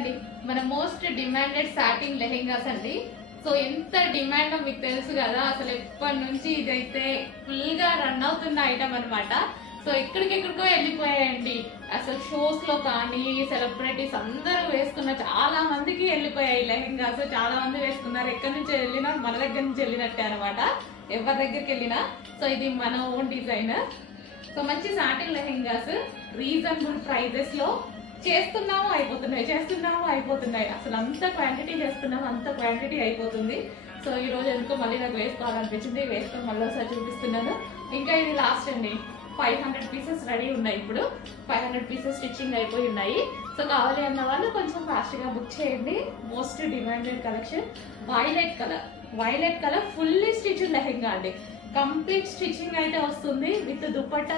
ఇదండి మన most demanded satin lehengas అండి. సో ఎంత డిమాండ్ మీకు తెలుసు కదా, అసలు ఎప్పటి నుంచి ఇదైతే ఫుల్ గా రన్ అవుతున్న ఐటమ్ అనమాట. సో ఎక్కడికెక్కడికో వెళ్ళిపోయాయండి. అసలు షోస్ లో కానీ సెలబ్రిటీస్ అందరూ వేసుకున్న చాలా మందికి వెళ్ళిపోయాయి లెహెంగాస్. చాలా మంది వేసుకున్నారు. ఎక్కడి నుంచి వెళ్ళినా మన దగ్గర నుంచి వెళ్ళినట్టే అనమాట, ఎవరి దగ్గరికి వెళ్ళినా. సో ఇది మన ఓన్ డిజైన్. సో మంచి సాటిన్ లెహెంగాస్ రీజనబుల్ ప్రైజెస్ లో చేస్తున్నాము అయిపోతున్నాయి. అసలు అంత క్వాంటిటీ చేస్తున్నాము, అంత క్వాంటిటీ అయిపోతుంది. సో ఈ రోజు ఎందుకో మళ్ళీ నాకు వేసుకోవాలనిపించింది, వేసుకొని మళ్ళీ ఒకసారి చూపిస్తున్నాను. ఇంకా ఇది లాస్ట్ అండి. 500 పీసెస్ రెడీ ఉన్నాయి. ఇప్పుడు 500 పీసెస్ స్టిచ్చింగ్ అయిపోయి ఉన్నాయి. సో కావాలి అన్న వాళ్ళు కొంచెం ఫాస్ట్గా బుక్ చేయండి. Most demanded collection violet colour fully stitch lehenga అండి. కంప్లీట్ స్టిచ్చింగ్ అయితే వస్తుంది విత్ దుపట్టా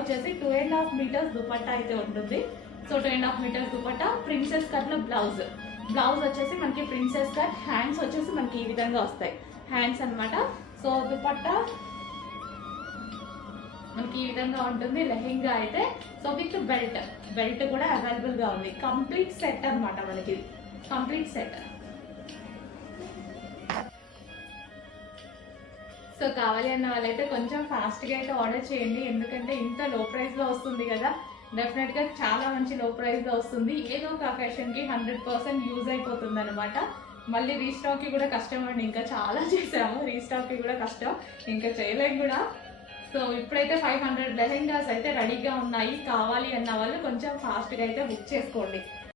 వచ్చేసి 2.5 మీటర్స్ దుపట్టా అయితే ఉంటుంది. So 2.5 metres dupatta, princess cut లో బ్లౌజ్ వచ్చేసి మనకి ప్రిన్సెస్ కట్, హ్యాండ్స్ వచ్చేసి మనకి ఈ విధంగా వస్తాయి హ్యాండ్స్ అనమాట. సో దుపట్టా మనకి ఈ విధంగా ఉంటుంది లెహెంగా అయితే. సో విత్ బెల్ట్ కూడా అవైలబుల్ గా ఉంది. కంప్లీట్ సెట్ అనమాట మనకి, కంప్లీట్ సెట్. సో కావాలి అన్న వాళ్ళైతే కొంచెం ఫాస్ట్గా అయితే ఆర్డర్ చేయండి, ఎందుకంటే ఇంత లో ప్రైస్లో వస్తుంది కదా. డెఫినెట్గా చాలా మంచి లో ప్రైస్లో వస్తుంది. ఏదో ఒక అకేషన్కి 100% యూజ్ అయిపోతుంది అనమాట. మళ్ళీ రీస్టాక్కి కూడా కష్టం అండి. ఇంకా చాలా చేసాము, రీస్టాక్కి కూడా కష్టం, ఇంకా చేయలేం కూడా. సో ఇప్పుడైతే 500 లెహెంగాస్ అయితే రెడీగా ఉన్నాయి. కావాలి అన్న వాళ్ళు కొంచెం ఫాస్ట్గా అయితే బుక్ చేసుకోండి.